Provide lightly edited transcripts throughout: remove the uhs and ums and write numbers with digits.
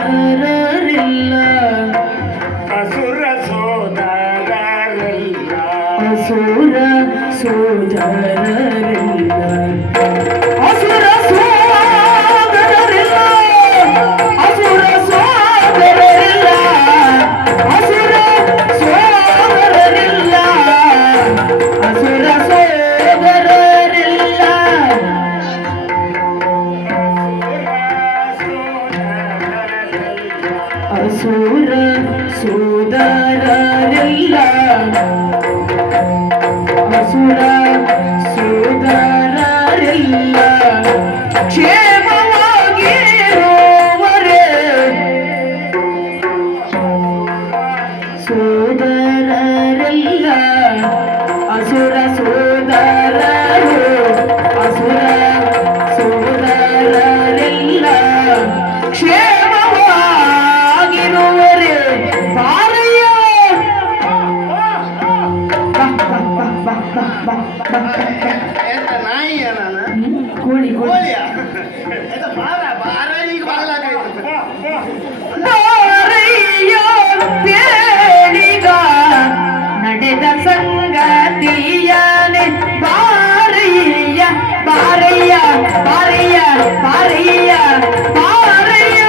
ಸೋದರರಿಲ್ಲ ಅಸುರ ಸೋದರರಿಲ್ಲ ಅಸುರ ಸೋದರರಿಲ್ಲ ಅಸುರ ಸೋದರರಿಲ್ಲ ಅಸುರ ಸೋದರರಿಲ್ಲ ಅಸುರ ಸೋದರರಿಲ್ಲ ಅಸುರ ಸೋದರರಿಲ್ಲ ಅಸುರ ಸೋದರರಿಲ್ಲ ಅಸುರ ಸೋದರರಿಲ್ಲ ಕ್ಷೇಮವಾಗಿರುವರೆ ಸೋದರರಿಲ್ಲ ಅಸುರ ಸೋದರರು ಅಸುರ ಸೋದರರಿಲ್ಲ ಕ್ಷೇಮವಾಗಿರುವರೆ ಬಾರಯ್ಯ ಎಂತ ನಾಯಿಯ ನಾನು ಕೋಳಿ ಕೋಳಿಯ ಎಂತ ಬಾರ ಬಾರ ಈಗ ಬಾಗಲಾಗೈತೆ ಬಾರಯ್ಯ ಬೇಡಿಗ ನಡೆದ ಸಂಗತಿಯನೆ ಬಾರಯ್ಯ ಬಾರಯ್ಯ ಬಾರಯ್ಯ ಬಾರಯ್ಯ ಬಾರಯ್ಯ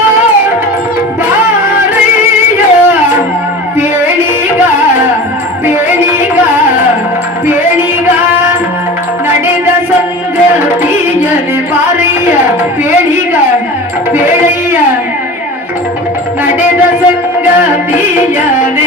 ಬಾರಯ್ಯ ಬೇಡಿಗ ಬೇಡಿಗ ಬೇಡಿಗ ನಡೆದ ಸಂಗತಿಯನೆ ಬಾರಯ್ಯ ಬೇಡಿಗ ಬೇಡಯ್ಯ ನಡೆದ ಸಂಗತಿಯನೆ